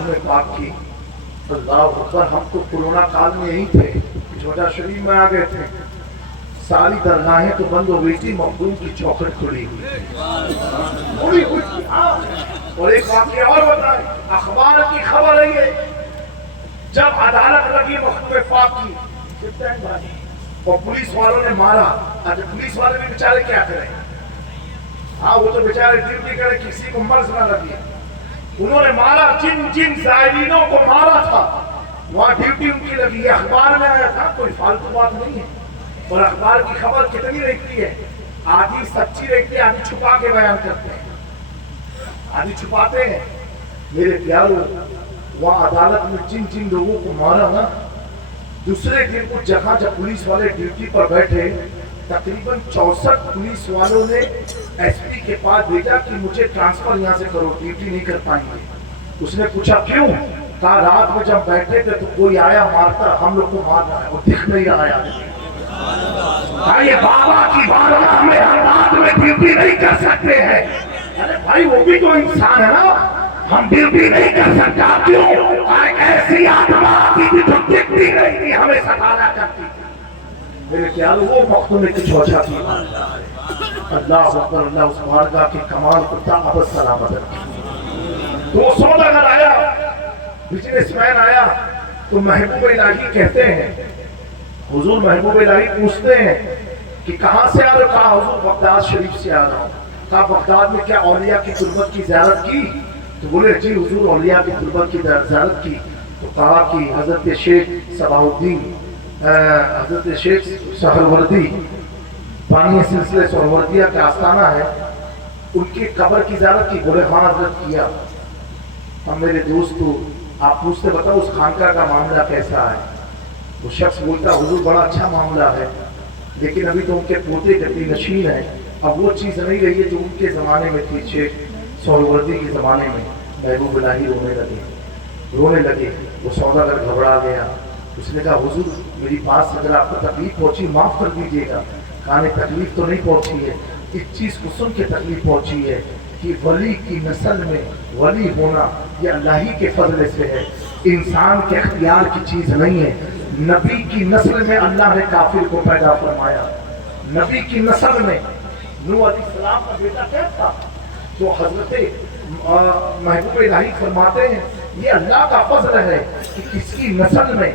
मखदूम पाक की। अल्लाह अकबर, हम तो कोरोना काल में यही थे, छोटा शरीफ में आ गए थे, सारी दरगाहें तो बंद हो गई थी, मखदूम की चौखट खुली हुई थी। और एक वाक़या और बताएं, अखबार की खबर है ये, जब अदालत लगी मखदूम पाक की और पुलिस वालों ने मारा। अच्छा, पुलिस वाले भी बेचारे क्या करें, हाँ वो तो बेचारे ड्यूटी करे, किसी को मर्ज ना लगे। उन्होंने मारा, जिन जिन जायरीनों को मारा था वहां ड्यूटी उनकी लगी। अखबार में आया था, कोई फालतू बात नहीं है। और अखबार की खबर कितनी रहती है, आधी सच्ची रहती है, आधी छुपा के बयान करते हैं, आधी छुपाते हैं। मेरे प्यारों, वहां अदालत में जिन जिन लोगों को मारा ना, दूसरे दिन उस जगह जब पुलिस वाले ड्यूटी पर बैठे, तकरीबन 64 पुलिस वालों ने एसपी के पास भेजा कि मुझे ट्रांसफर यहाँ से करो, ड्यूटी नहीं कर पाएंगे। उसने पूछा क्यों? कहा रात में जब बैठे थे तो कोई आया मारता, हम लोग को मार रहा है, वो दिख नहीं रहा है। ये बाबा की बारगाह में हम रात में ड्यूटी नहीं कर सकते हैं। अरे भाई, वो भी तो इंसान है ना, हम ड्यूटी नहीं कर सकता क्यों? ऐसी आत्मा की जो दिखती नहीं थी, हमें सताना करती थी। मेरे ख्याल वो मखदूम की चौथा थी। अल्लाह अकबर, अल्लाह उस बारगाह के कमाल को ताबत सलामत रखे। तो सौदागर आया, बिजनेसमैन आया, तो महबूब इलाही कहते हैं, हुजूर महबूब इलाही पूछते हैं कि कहाँ से आ रहे हो? कहा हुजूर बगदाद शरीफ से आ रहा हूँ। कहा बगदाद में क्या औलिया की तुर्बत की ज़ियारत की? तो बोले जी हुजूर औलिया की तुर्बत की ज़ियारत की। तो कहा कि हजरत शेख सलाहुद्दीन, हजरत शेख सहरवर्दी बानी सिलसिले सहरवर्दिया का आस्थाना है, उनकी कब्र की ज़ियारत की? बोले हाँ हजरत किया। अब मेरे दोस्तों, आप पूछते बताओ उस खानका का मामला कैसा है? वो शख्स बोलता हुजूर बड़ा अच्छा मामला है, लेकिन अभी तो उनके पोते गद्दी नशीन है, अब वो चीज़ नहीं रही है जो उनके ज़माने में थी। शेख सहरवर्दी के ज़माने में महबूब इलाही रोने लगे। वो सौदागर घबरा गया। उसने कहा हुजूर मेरी बात से अगर आपको तकलीफ पहुंची माफ़ कर दीजिएगा। कहा नहीं, तकलीफ तो नहीं पहुंची है, इस चीज़ को सुन के तकलीफ पहुंची है कि वली की नस्ल में वली होना ये अल्लाह ही के फजल से है, इंसान के अख्तियार की चीज़ नहीं है। नबी की नस्ल में अल्लाह ने काफिर को पैदा फरमाया। नबी की नस्ल में नूह अलैहिस्सलाम का बेटा क्या था? तो हजरत महबूब इलाही फरमाते हैं ये अल्लाह का फजल है कि किसकी नस्ल में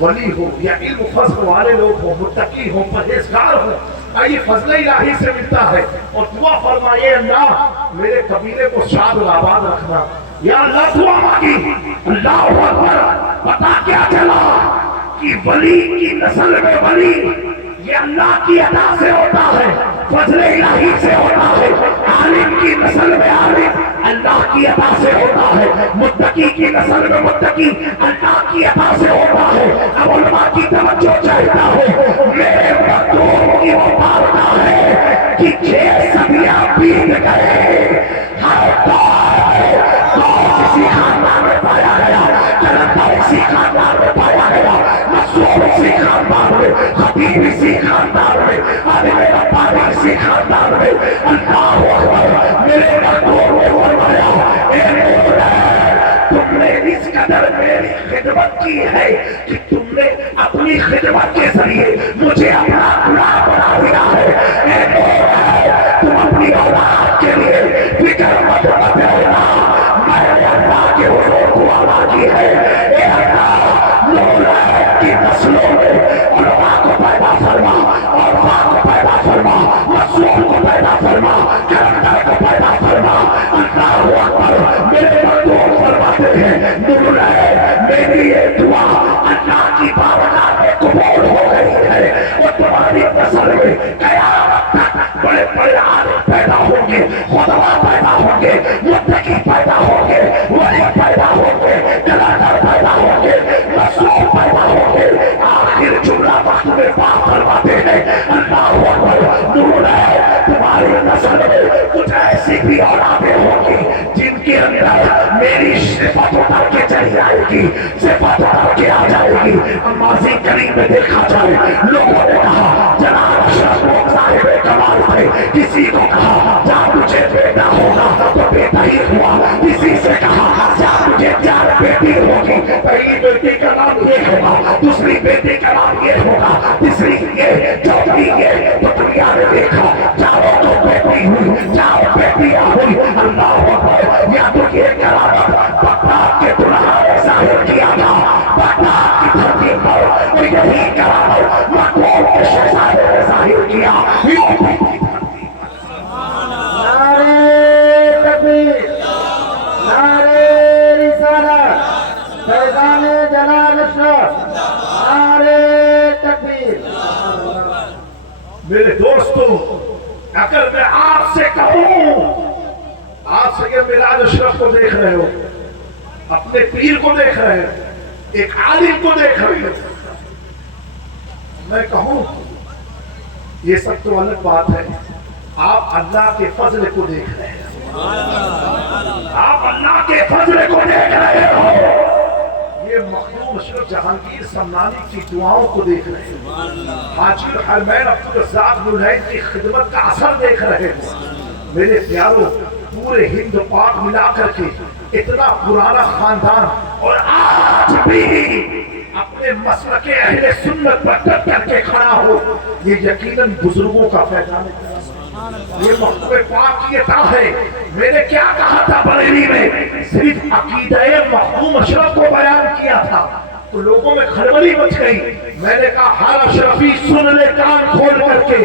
वली हो या इल्म फजल वाले लोग हो, मुत्तकी हो, परहेजगार हो, ये फजल इलाही से मिलता है। और दुआ फरमाइए अल्लाह मेरे कबीले को शाद और आबाद रखना। या अल्लाह दुआ मांगी, अल्लाह अकबर। पता क्या चला कि वली की नस्ल में वली ये अल्लाह की अदा से होता है, फजल इलाही से होता है। आलिम की नस्ल में आलिम अल्लाह की अदा से होता है, मुत्तकी की नस्ल में मुत्तकी अल्लाह की अदा से होता है। अब उलमा की तवज्जो चाहता हो, मेरे मखदूम की वो बारगाह है कि 6 सदियां बीत गए, हर दौर किसी खानदान में पाया गया, कलंदर इसी खानदान में पाया गया, मसूद इसी खानदान में, खतीब इसी खानदान में, अरे रब्बानी इसी खानदान में। अल्लाह अकबर। मेरे मखदूम ने फरमाया तुमने इस कदर मेरी खिदमत की है कि तुमने अपनी खिदमत के जरिए मुझे अपना गुलाम बना दिया है। तुम अपनी औलाद के लिए फिक्र मत रखना, मैंने अल्लाह के हुजूर दुआ मांगी है, ए अल्लाह नूर की नस्लों में उलमा को पैदा फरमा, औरफा को पैदा फरमा, मसूद को पैदा फरमा, कलंदर को पैदा फरमा। अल्लाह अकबर। मेरे मखदूम फरमाते हैं नूर मेरी ये दुआ अल्लाह की बारगाह में कबूल हो गई है। और तुम्हारी नस्ल में कयामत तक बड़े बड़े आलिम पैदा होंगे, खुदा पैदा होंगे, मुत्तकी पैदा होंगे, वली पैदा होंगे, कलंदर पैदा होंगे, मसूद पैदा होंगे। आखिर जुमला वक्त में बात करवाते हैं अल्लाह अकबर। नूर तुम्हारी नस्ल में कुछ ऐसी भी औलादें होंगी जिनके अंदर मेरी सिफत उतर के चली आएगी, सिफत उतर के आ जाएगी। माज़ी करीम में देखा जाए लोगों ने कहा जनाब अशरफ लोग साहिब कमाल थे, किसी को कहा जा तुझे बेटा होगा तो बेटा ही हुआ, किसी से कहा जा तुझे بیٹی ہوگی، پہلی بیٹی کا نام یہ ہوگا، دوسری بیٹی کا نام یہ ہوگا، تیسری یہ، چوتھی یہ، تو دنیا نے دیکھا چاروں تو بیٹی ہوئی، چار بیٹیاں ہوئی، اللہ اکبر۔ یا تو یہ کرامت بغداد کے دلہا نے ظاہر کیا تھا، بغداد کی دھرتی پر، اور یہی کرامت مقبول کے شہزادے نے ظاہر کیا، یوپی کی دھرتی پر۔ نعرہ تکبیر، نعرہ رسالت، فیضان جلال اشرف، نعرہ تکبیر۔ میرے دوستو، اگر میں آپ سے کہوں، آپ سے کہ میراج اشرف کو دیکھ رہے ہو، اپنے پیر کو دیکھ رہے ہو، ایک عالم کو دیکھ رہے ہو، میں کہوں یہ سب تو الگ بات ہے، آپ اللہ کے فضل کو دیکھ رہے ہیں، آپ اللہ کے فضل کو دیکھ رہے ہو، یہ مخدوم اشرف جہانگیر سمنانی کی دعاؤں کو دیکھ رہے ہیں، حاجی الحرمین عبدالرزاق بلہین کی خدمت کا اثر دیکھ رہے ہیں۔ میرے پیاروں، پورے ہند پاک ملا کر کے اتنا پرانا خاندان اور آج بھی اپنے مسلک اہل سنت پر ڈٹ کر کے کھڑا ہو، یہ یقیناً بزرگوں کا فیضان ہے، یہ مخدوم پاک کی عطا ہے۔ میں نے کیا کہا تھا بریلی میں؟ صرف عقیدہ مخدوم اشرف کو بیان کیا تھا تو لوگوں میں کھلبلی مچ گئی۔ میں نے کہا ہر اشرفی سن لے کان کھول کر کے،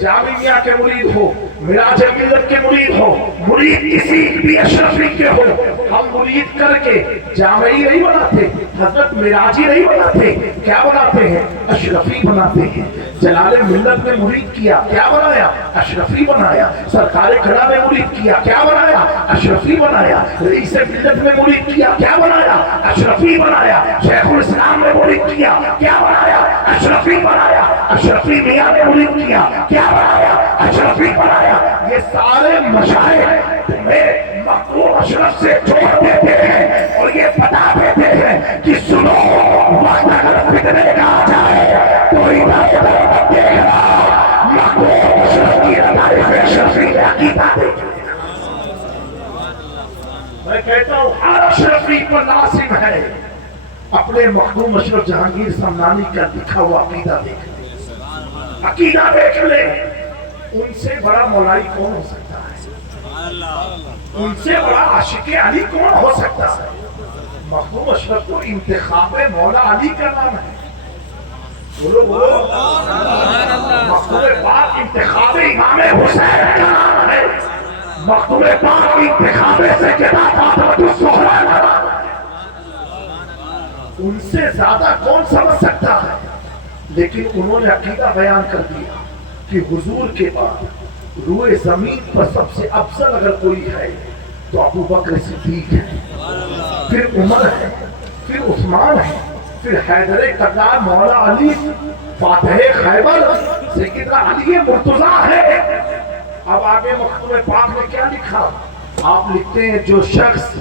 جامعیہ کے مرید ہو، مراج ملت کے مرید ہو، مرید کسی بھی اشرفی کے ہو، ہم مرید کر کے جامعی نہیں بناتے، حضرت مراجی نہیں بناتے، کیا بناتے ہیں؟ اشرفی بناتے ہیں۔ جلال ملت نے مرید کیا، کیا بنایا؟ اشرفی بنایا۔ سرکار کھڑا نے مرید کیا، کیا بنایا؟ اشرفی بنایا۔ رئیس ملت نے مرید کیا، کیا بنایا؟ اشرفی بنایا۔ شیخ الاسلام نے مرید کیا، کیا بنایا؟ اشرفی بنایا۔ اشرفی میاں نے مرید کیا، کیا بنایا؟ اشرفی بنایا۔ یہ سارے مشائخ تمہیں مخدوم اشرف سے جوڑ دیتے ہیں اور یہ بتا دیتے ہیں کہ سنو، وقت اگر فتنے کا آ جائے تو ادھر مت دیکھنا، مخدوم اشرف کی تعریف اشرفی کا عقیدہ دیکھنا۔ میں کہتا ہوں ہر اشرفی پر لازم ہے اپنے مخدوم اشرف جہانگیر سمنانی کا لکھا ہوا عقیدہ دیکھ لے، عقیدہ دیکھ لے۔ ان سے بڑا مولائی کون ہو سکتا ہے؟ ان سے بڑا عاشق علی کون ہو سکتا ہے؟ مخدوم اشرف تو انتخاب مولا علی کا نام ہے۔ بولو بولو، مخدوم پاک انتخاب امام حسین کا نام ہے، مخدوم پاک انتخاب سیدہ فاطمہ الزہرا کا نام ہے۔ ان سے زیادہ کون سمجھ سکتا ہے؟ لیکن انہوں نے عقیدہ بیان کر دیا کہ حضور کے بعد روئے زمین پر سب سے افضل اگر کوئی ہے تو ابو بکر صدیق ہے، پھر عمر ہے، پھر عثمان ہے، پھر حیدر کرار مولا علی فاتح خیبر سیدنا علی مرتضیٰ ہے۔ اب آگے مخدوم پاک نے کیا لکھا؟ آپ لکھتے ہیں جو شخص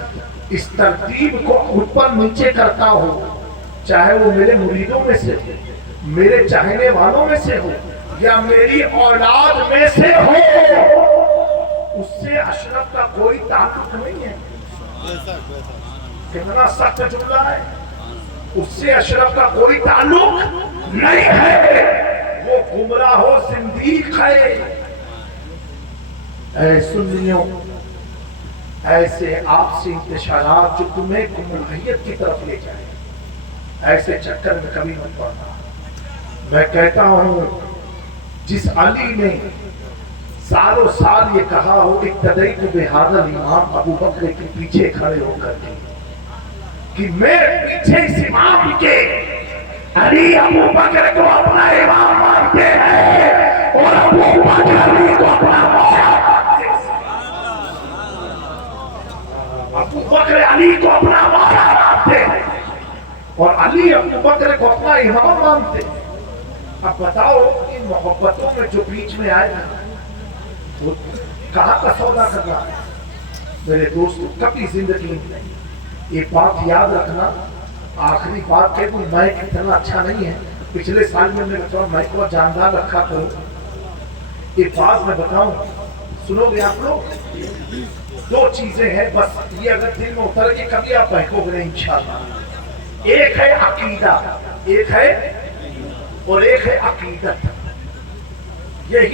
اس ترتیب کو اوپر نیچے کرتا ہو، چاہے وہ میرے مریدوں میں سے ہو، میرے چاہنے والوں میں سے ہو یا میری اولاد میں سے ہو، اس سے اشرف کا کوئی تعلق نہیں ہے۔ کتنا سخت جملہ ہے، اس سے اشرف کا کوئی تعلق نہیں ہے، وہ گمراہ و زندیق ہے۔ اے سنیوں، ایسے آپ سے انتشارات جو تمہیں گمراہیت کی طرف لے جائے، ایسے چکر میں کبھی مت پڑنا۔ میں کہتا ہوں جس علی نے سالوں سال یہ کہا ہو اقتدیت بہذا الامام ابو بکر کے پیچھے کھڑے ہو کر کے کہ میں پیچھے اس امام کے علی ابو بکر کو اپنا امام مانتے ہیں اور ابو بکر علی کو اپنا مولا مانتے ہیں، ابو بکر علی کو اپنا مولا مانتے ہیں اور علی ابو بکر کو اپنا امام مانتے ہیں۔ اب بتاؤ ان محبتوں میں جو بیچ میں آئے گا وہ کہاں کا سودا کر رہا ہے؟ میرے دوستو، کبھی زندگی میں یہ بات یاد رکھنا، آخری بات کہ وہ مائک اتنا اچھا نہیں ہے، پچھلے سال میں نے بتاؤ مائک کو جاندار رکھا کرو۔ یہ بات میں بتاؤں، سنو گے آپ لوگ؟ दो चीजें हैं बस, ये अगर दिल में उतर के कभी आप बहकोगे नहीं इंशाअल्लाह। एक है अकीदा, एक है और एक है अकीदत। यही